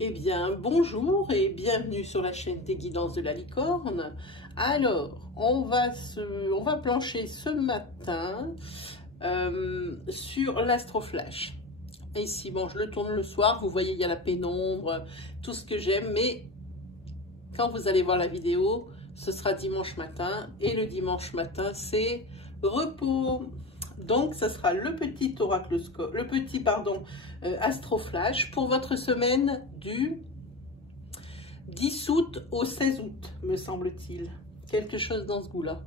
Eh bien, bonjour et bienvenue sur la chaîne des guidances de la licorne. Alors, on va plancher ce matin sur l'Astroflash. Ici, bon, je le tourne le soir, vous voyez, il y a la pénombre, tout ce que j'aime, mais quand vous allez voir la vidéo, ce sera dimanche matin, et le dimanche matin, c'est repos. Donc, ça sera le petit oracloscope, Astroflash pour votre semaine du 10 août au 16 août, me semble-t-il. Quelque chose dans ce goût-là.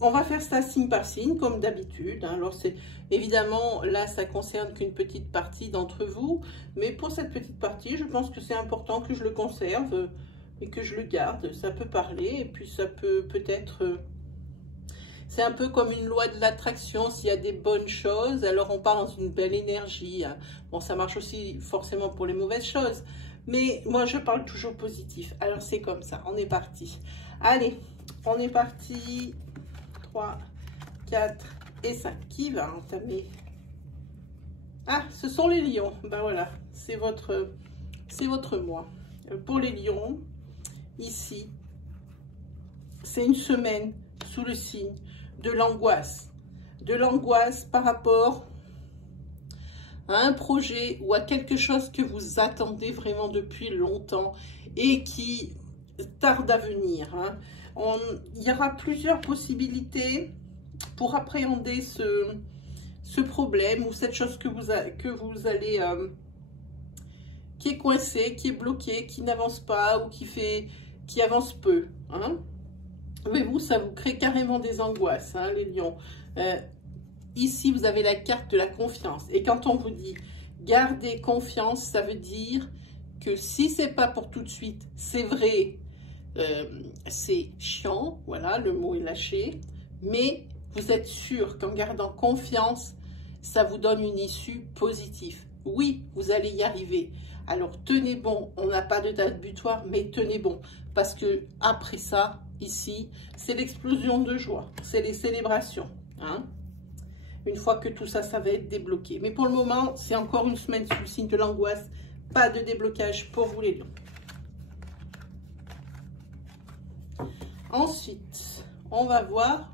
On va faire ça signe par signe, comme d'habitude. Alors, c'est évidemment, là, ça concerne qu'une petite partie d'entre vous. Mais pour cette petite partie, je pense que c'est important que je le conserve et que je le garde. Ça peut parler et puis ça peut peut-être... c'est un peu comme une loi de l'attraction. S'il y a des bonnes choses, alors on part dans une belle énergie. Bon, ça marche aussi forcément pour les mauvaises choses. Mais moi, je parle toujours positif. Alors, c'est comme ça. On est parti. Allez, on est parti. 3, 4 et 5. Qui va entamer? Ah, ce sont les lions. Ben voilà, c'est votre mois. Pour les lions, ici, c'est une semaine sous le signe de l'angoisse. De l'angoisse par rapport à un projet ou à quelque chose que vous attendez vraiment depuis longtemps et qui tarde à venir. Il y aura plusieurs possibilités pour appréhender ce problème ou cette chose que vous allez... qui est coincé, qui est bloqué, qui n'avance pas ou qui avance peu. Mais vous, ça vous crée carrément des angoisses, les lions. Ici, vous avez la carte de la confiance. Et quand on vous dit gardez confiance, ça veut dire que si c'est pas pour tout de suite, c'est vrai, c'est chiant, voilà, le mot est lâché, mais vous êtes sûr qu'en gardant confiance, ça vous donne une issue positive. Oui, vous allez y arriver. Alors tenez bon, on n'a pas de date butoir, mais tenez bon, parce que après ça, ici, c'est l'explosion de joie, c'est les célébrations. Une fois que tout ça, ça va être débloqué. Mais pour le moment, c'est encore une semaine sous le signe de l'angoisse. Pas de déblocage pour vous les lions. Ensuite, on va voir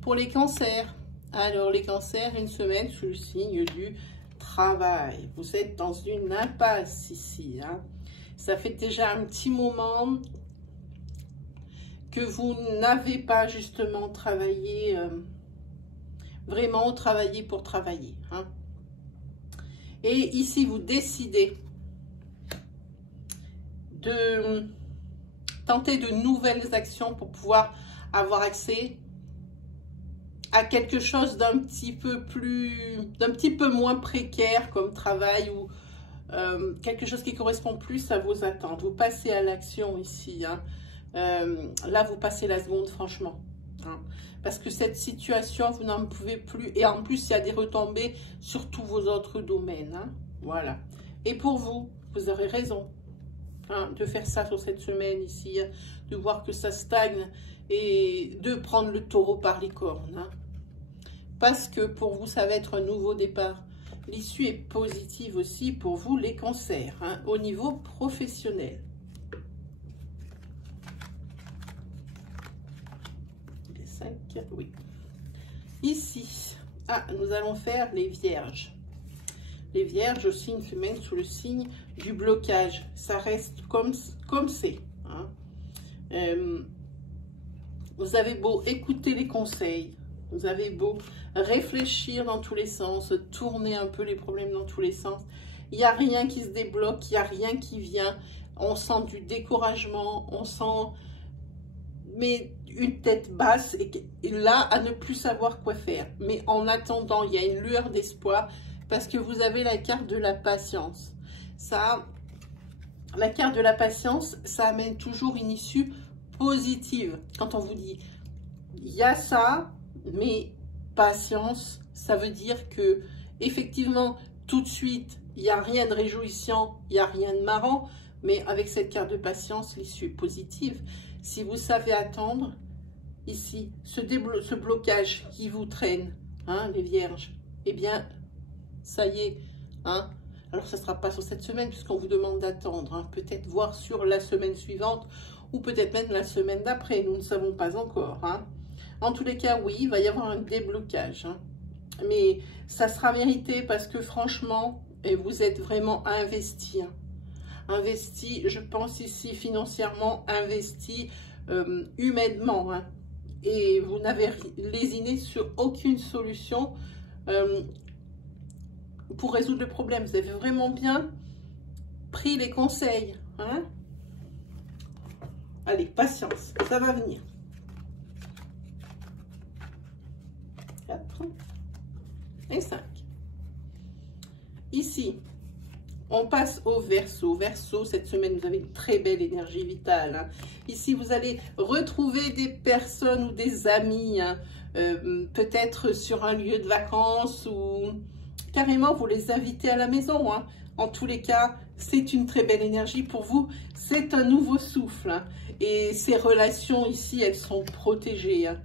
pour les cancers. Alors, les cancers, une semaine sous le signe du travail. Vous êtes dans une impasse ici. Ça fait déjà un petit moment que vous n'avez pas justement travaillé... vraiment travailler pour travailler. Et ici, vous décidez de tenter de nouvelles actions pour pouvoir avoir accès à quelque chose d'un petit peu moins précaire comme travail ou quelque chose qui correspond plus à vos attentes. Vous passez à l'action ici. Là, vous passez la seconde, franchement. Parce que cette situation, vous n'en pouvez plus. Et en plus, il y a des retombées sur tous vos autres domaines. Voilà. Et pour vous, vous aurez raison de faire ça sur cette semaine ici, de voir que ça stagne et de prendre le taureau par les cornes. Parce que pour vous, ça va être un nouveau départ. L'issue est positive aussi pour vous, les cancers, au niveau professionnel. Oui. Ici, nous allons faire les vierges. Les vierges aussi une semaine sous le signe du blocage. Ça reste comme c'est. Vous avez beau écouter les conseils, vous avez beau réfléchir dans tous les sens, tourner un peu les problèmes dans tous les sens. Il n'y a rien qui se débloque, il n'y a rien qui vient. On sent du découragement, on sent... mais une tête basse et là à ne plus savoir quoi faire. Mais en attendant, il y a une lueur d'espoir parce que vous avez la carte de la patience. Ça, la carte de la patience, ça amène toujours une issue positive. Quand on vous dit il y a ça, mais patience, ça veut dire que effectivement tout de suite il n'y a rien de réjouissant, il n'y a rien de marrant, mais avec cette carte de patience, l'issue est positive. Si vous savez attendre, ici, ce blocage qui vous traîne, les vierges, eh bien, ça y est, Alors, ça ne sera pas sur cette semaine puisqu'on vous demande d'attendre. Hein. Peut-être voir sur la semaine suivante ou peut-être même la semaine d'après. Nous ne savons pas encore. Hein. En tous les cas, oui, il va y avoir un déblocage. Hein. Mais ça sera mérité parce que franchement, vous êtes vraiment investi. Hein. Investi, je pense ici financièrement, investi humainement. Hein. Et vous n'avez lésiné sur aucune solution pour résoudre le problème. Vous avez vraiment bien pris les conseils. Hein. Allez, patience, ça va venir. 4 et 5. Ici, on passe au Verseau. Verseau, cette semaine, vous avez une très belle énergie vitale. Hein. Ici, vous allez retrouver des personnes ou des amis, hein, peut-être sur un lieu de vacances ou carrément, vous les invitez à la maison. Hein. En tous les cas, c'est une très belle énergie pour vous. C'est un nouveau souffle. Hein. Et ces relations ici, elles sont protégées. Hein.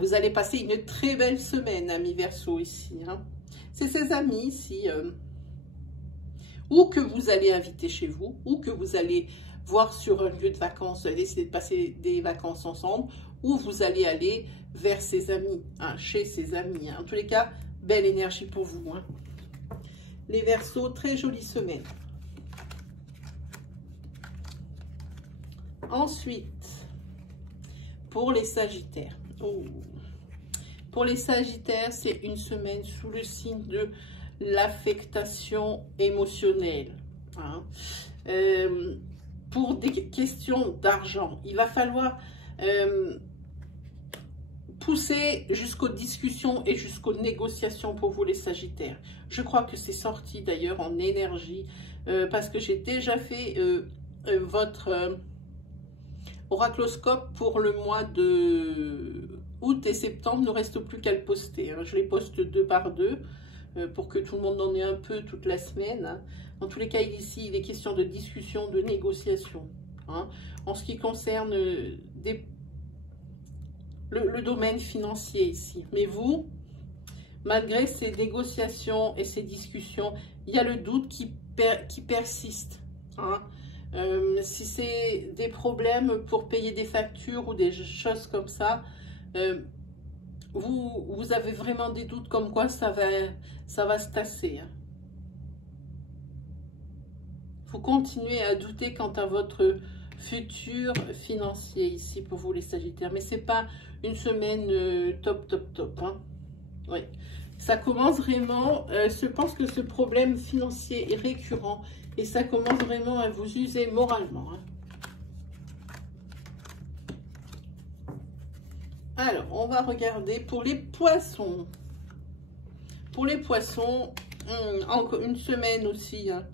Vous allez passer une très belle semaine, amis Verseau, ici. Hein. C'est ces amis ici, ou que vous allez inviter chez vous, ou que vous allez voir sur un lieu de vacances, vous allez décider de passer des vacances ensemble, ou vous allez aller vers ses amis, hein, chez ses amis. Hein. En tous les cas, belle énergie pour vous. Hein. Les Verseaux, très jolie semaine. Ensuite, pour les Sagittaires. Oh. Pour les Sagittaires, c'est une semaine sous le signe de l'affectation émotionnelle. Hein. Pour des questions d'argent, il va falloir pousser jusqu'aux discussions et jusqu'aux négociations pour vous les Sagittaires. Je crois que c'est sorti d'ailleurs en énergie parce que j'ai déjà fait votre oracloscope pour le mois de août et septembre. Il ne reste plus qu'à le poster. Hein. Je les poste 2 par 2 pour que tout le monde en ait un peu toute la semaine. Hein. En tous les cas, ici, il est question de discussion, de négociation. Hein. En ce qui concerne le domaine financier ici. Mais vous, malgré ces négociations et ces discussions, il y a le doute qui persiste. Hein. Si c'est des problèmes pour payer des factures ou des choses comme ça, vous avez vraiment des doutes comme quoi ça va se tasser. Hein. Vous continuez à douter quant à votre futur financier ici pour vous les Sagittaires. Mais c'est pas une semaine top. Hein. Oui. Ça commence vraiment, je pense que ce problème financier est récurrent et ça commence vraiment à vous user moralement. Hein. Alors, on va regarder pour les Poissons. Pour les Poissons, encore une semaine aussi, hein,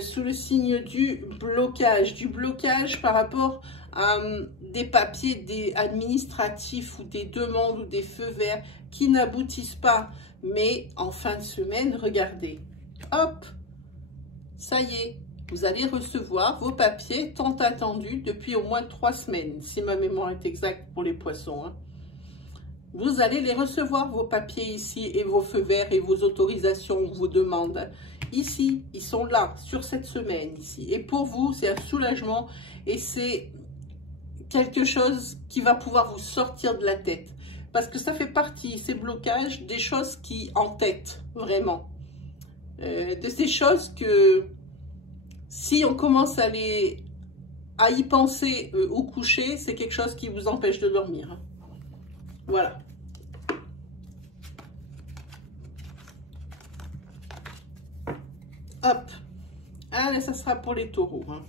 sous le signe du blocage par rapport à des papiers administratifs ou des demandes ou des feux verts qui n'aboutissent pas. Mais en fin de semaine, regardez, hop, ça y est, vous allez recevoir vos papiers tant attendus depuis au moins 3 semaines, si ma mémoire est exacte pour les Poissons. Hein. Vous allez les recevoir, vos papiers ici, et vos feux verts et vos autorisations, vos demandes. Ici, ils sont là, sur cette semaine, ici. Et pour vous, c'est un soulagement et c'est quelque chose qui va pouvoir vous sortir de la tête. Parce que ça fait partie, ces blocages, des choses qui entêtent, vraiment. De ces choses que, si on commence à y penser au coucher, c'est quelque chose qui vous empêche de dormir. Voilà. Hop. Allez, ça sera pour les taureaux. Hein.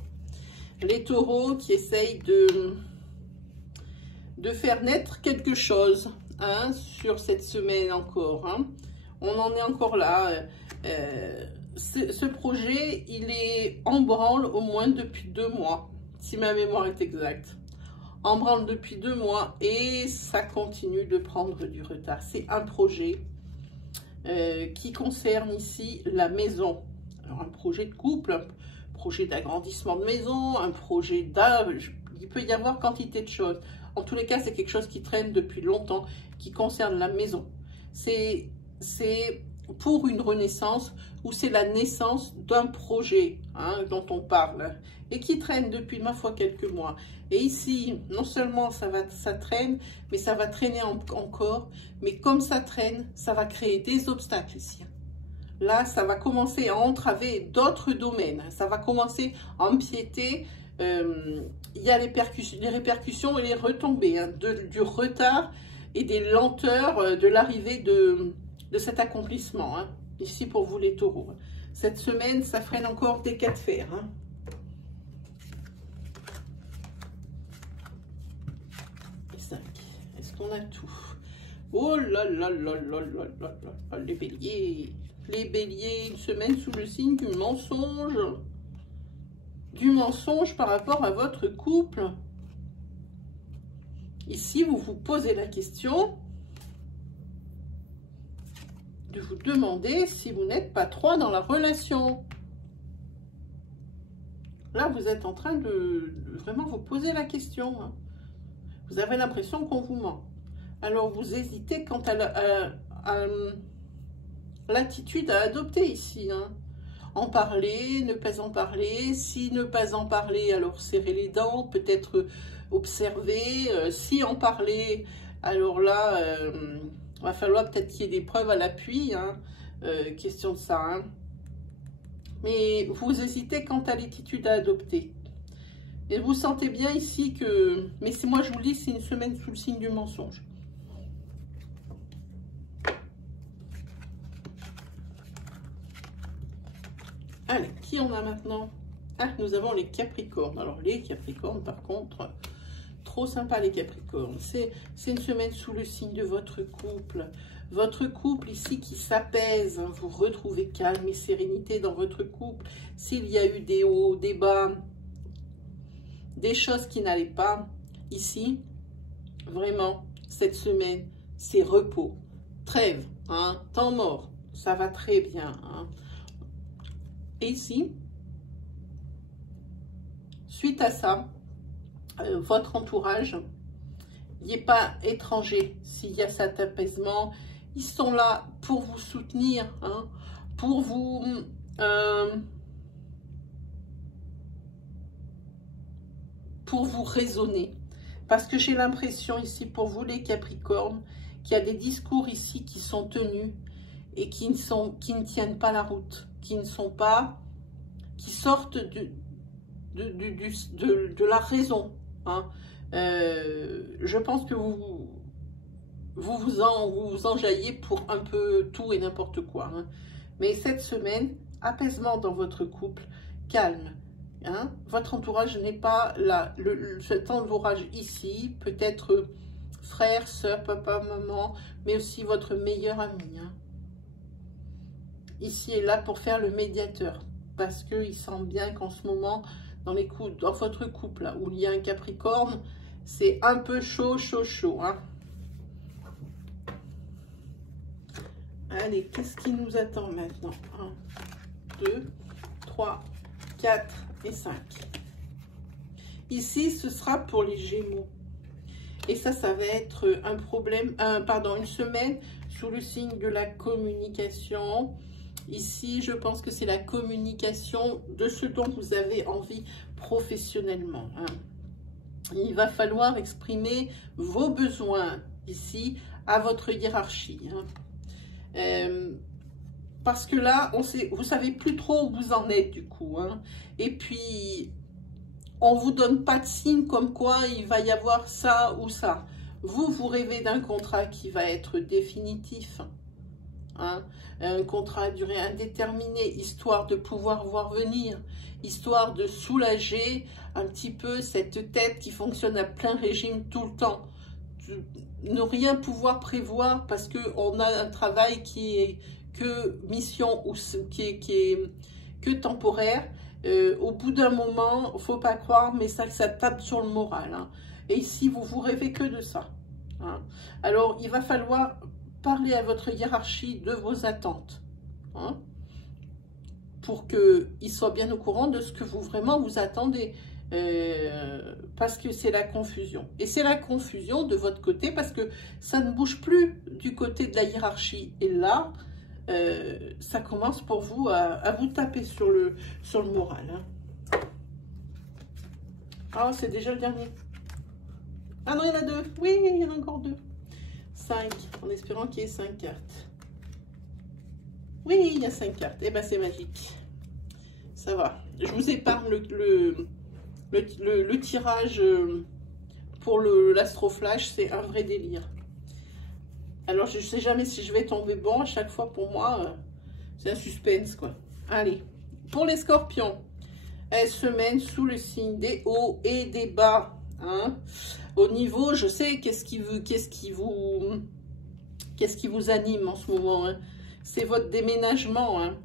Les taureaux qui essayent de faire naître quelque chose, hein, sur cette semaine encore. Hein. On en est encore là. Ce projet, il est en branle au moins depuis 2 mois, si ma mémoire est exacte. En branle depuis 2 mois et ça continue de prendre du retard. C'est un projet qui concerne ici la maison. Alors, un projet de couple, un projet d'agrandissement de maison, un projet d'âge. Il peut y avoir quantité de choses. En tous les cas, c'est quelque chose qui traîne depuis longtemps, qui concerne la maison. C'est pour une renaissance, ou c'est la naissance d'un projet hein, dont on parle, et qui traîne depuis, ma foi, quelques mois. Et ici, non seulement ça traîne, mais ça va traîner encore, mais comme ça traîne, ça va créer des obstacles ici. Là, ça va commencer à entraver d'autres domaines, ça va commencer à empiéter. Il y a les répercussions et les retombées hein, du retard et des lenteurs de l'arrivée de cet accomplissement. Hein, ici pour vous les taureaux. Cette semaine, ça freine encore des cas de fer. Hein. Et 5. Est-ce qu'on a tout? Oh là là là là là là là, les béliers. Les béliers, une semaine sous le signe du mensonge. Du mensonge par rapport à votre couple. Ici, vous vous posez la question de vous demander si vous n'êtes pas trop dans la relation. Là, vous êtes en train de vraiment vous poser la question. Hein. Vous avez l'impression qu'on vous ment. Alors, vous hésitez quant à l'attitude à adopter ici. Hein. En parler, ne pas en parler. Si ne pas en parler, alors serrer les dents, peut-être observer. Si en parler, alors là, va falloir peut-être qu'il y ait des preuves à l'appui. Hein. Question de ça. Hein. Mais vous hésitez quant à l'attitude à adopter. Et vous sentez bien ici que... Mais moi, je vous le dis, c'est une semaine sous le signe du mensonge. Allez, qui on a maintenant? Ah, nous avons les Capricornes. Alors, les Capricornes, par contre, trop sympa les Capricornes. C'est une semaine sous le signe de votre couple. Votre couple ici qui s'apaise. Hein, vous retrouvez calme et sérénité dans votre couple. S'il y a eu des hauts, des bas, des choses qui n'allaient pas, ici, vraiment, cette semaine, c'est repos, trêve, hein, temps mort. Ça va très bien. Hein. Et ici, suite à ça, votre entourage, il n'est pas étranger s'il y a cet apaisement. Ils sont là pour vous soutenir, hein, pour vous raisonner. Parce que j'ai l'impression ici, pour vous les Capricornes, qu'il y a des discours ici qui sont tenus et qui ne tiennent pas la route, qui sortent de la raison. Hein. Je pense que vous enjaillez pour un peu tout et n'importe quoi. Hein. Mais cette semaine, apaisement dans votre couple, calme. Hein. Votre entourage n'est pas là. Cet entourage ici, peut-être frère, soeur, papa, maman, mais aussi votre meilleur ami. Hein. Ici est là pour faire le médiateur. Parce qu'il sent bien qu'en ce moment, dans votre couple, là, où il y a un Capricorne, c'est un peu chaud, chaud, chaud. Hein. Allez, qu'est-ce qui nous attend maintenant? 1, 2, 3, 4 et 5. Ici, ce sera pour les Gémeaux. Et ça va être un problème, une semaine sous le signe de la communication. Ici, je pense que c'est la communication de ce dont vous avez envie professionnellement. Hein. Il va falloir exprimer vos besoins ici à votre hiérarchie. Hein. Parce que là, vous savez plus trop où vous en êtes du coup. Hein. Et puis, on ne vous donne pas de signe comme quoi il va y avoir ça ou ça. Vous rêvez d'un contrat qui va être définitif. Hein, un contrat à durée indéterminée, histoire de pouvoir voir venir, histoire de soulager un petit peu cette tête qui fonctionne à plein régime tout le temps. Ne rien pouvoir prévoir parce qu'on a un travail qui est que mission ou qui est que temporaire. Au bout d'un moment, il ne faut pas croire, mais ça tape sur le moral. Hein. Et ici, vous rêvez que de ça. Hein. Alors, il va falloir parler à votre hiérarchie de vos attentes, hein, pour qu'ils soient bien au courant de ce que vous attendez, parce que c'est la confusion. Et c'est la confusion de votre côté, parce que ça ne bouge plus du côté de la hiérarchie. Et là, ça commence pour vous à vous taper sur le moral. Hein. Ah, c'est déjà le dernier. Ah non, il y en a 2. Oui, il y en a encore 2. 5, en espérant qu'il y ait 5 cartes. Oui, il y a 5 cartes. Eh bien, c'est magique. Ça va. Je vous épargne le tirage pour l'Astroflash. C'est un vrai délire. Alors, je ne sais jamais si je vais tomber bon. À chaque fois, pour moi, c'est un suspense, quoi. Allez. Pour les scorpions, elle se mène sous le signe des hauts et des bas. Hein. Au niveau, je sais, qu'est-ce qui vous anime en ce moment, hein. C'est votre déménagement, hein.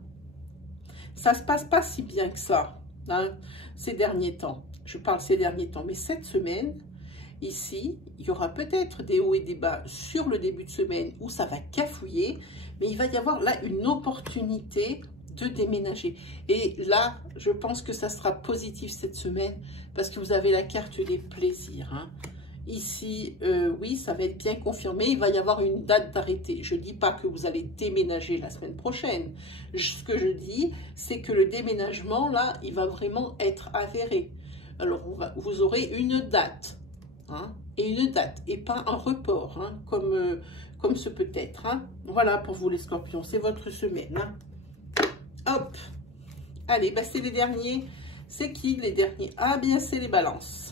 Ça se passe pas si bien que ça, hein, ces derniers temps. Je parle ces derniers temps, mais cette semaine, ici, il y aura peut-être des hauts et des bas sur le début de semaine où ça va cafouiller, mais il va y avoir là une opportunité de déménager. Et là, je pense que ça sera positif cette semaine parce que vous avez la carte des plaisirs, hein. Ici, oui, ça va être bien confirmé. Il va y avoir une date d'arrêté. Je ne dis pas que vous allez déménager la semaine prochaine. Ce que je dis, c'est que le déménagement, là, il va vraiment être avéré. Alors, vous aurez une date. Hein, et une date. Et pas un report, hein, comme ce peut être. Hein. Voilà pour vous les scorpions. C'est votre semaine. Hein. Hop. Allez, bah, c'est les derniers. C'est qui les derniers? Ah bien, c'est les balances.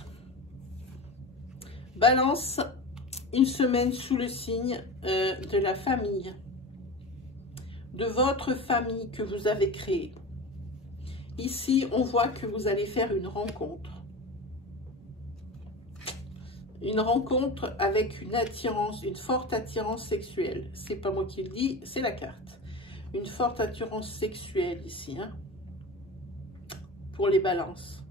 Balance, une semaine sous le signe de la famille, de votre famille que vous avez créée. Ici, on voit que vous allez faire une rencontre. Une rencontre avec une attirance, une forte attirance sexuelle. C'est pas moi qui le dis, c'est la carte. Une forte attirance sexuelle ici, hein, pour les balances.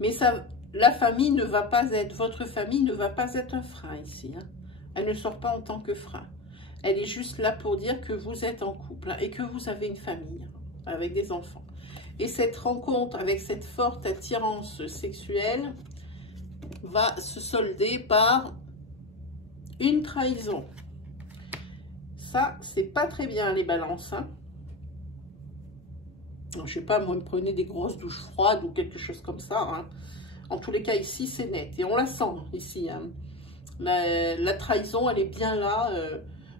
Mais ça... La famille ne va pas être, votre famille ne va pas être un frein ici. Hein. Elle ne sort pas en tant que frein. Elle est juste là pour dire que vous êtes en couple, hein, et que vous avez une famille avec des enfants. Et cette rencontre avec cette forte attirance sexuelle va se solder par une trahison. Ça, c'est pas très bien les balances. Hein. Je sais pas, moi, prenez des grosses douches froides ou quelque chose comme ça. Hein. En tous les cas, ici, c'est net. Et on la sent, ici. Hein. La trahison, elle est bien là.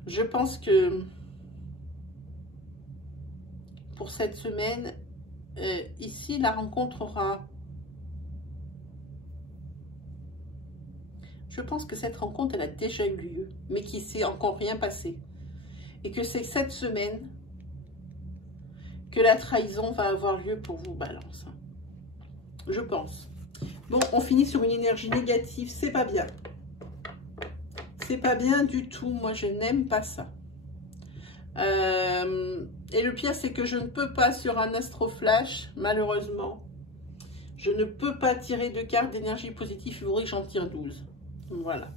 Je pense que pour cette semaine, ici, la rencontre aura... Je pense que cette rencontre, elle a déjà eu lieu, mais qu'il ne s'est encore rien passé. Et que c'est cette semaine que la trahison va avoir lieu pour vous, Balance. Je pense. Bon, on finit sur une énergie négative, c'est pas bien. C'est pas bien du tout, moi je n'aime pas ça. Et le pire, c'est que je ne peux pas sur un Astroflash, malheureusement. Je ne peux pas tirer de cartes d'énergie positive, il faudrait que j'en tire 12. Voilà.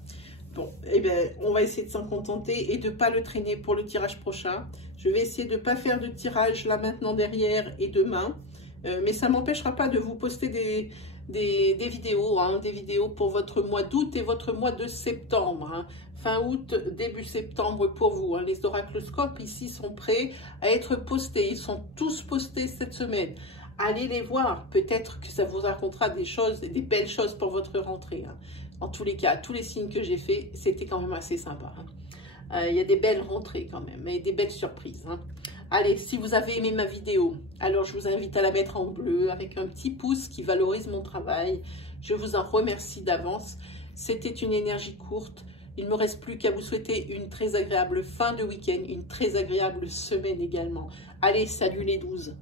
Bon, eh bien, on va essayer de s'en contenter et de ne pas le traîner pour le tirage prochain. Je vais essayer de ne pas faire de tirage là maintenant derrière et demain. Mais ça ne m'empêchera pas de vous poster des vidéos, hein, des vidéos pour votre mois d'août et votre mois de septembre. Hein. Fin août, début septembre pour vous. Hein. Les oracloscopes ici sont prêts à être postés. Ils sont tous postés cette semaine. Allez les voir. Peut-être que ça vous racontera des choses, des belles choses pour votre rentrée. Hein. En tous les cas, tous les signes que j'ai faits, c'était quand même assez sympa. Hein. Il y a des belles rentrées quand même et des belles surprises. Hein. Allez, si vous avez aimé ma vidéo, alors je vous invite à la mettre en bleu avec un petit pouce qui valorise mon travail. Je vous en remercie d'avance. C'était une énergie courte. Il ne me reste plus qu'à vous souhaiter une très agréable fin de week-end, une très agréable semaine également. Allez, salut les 12.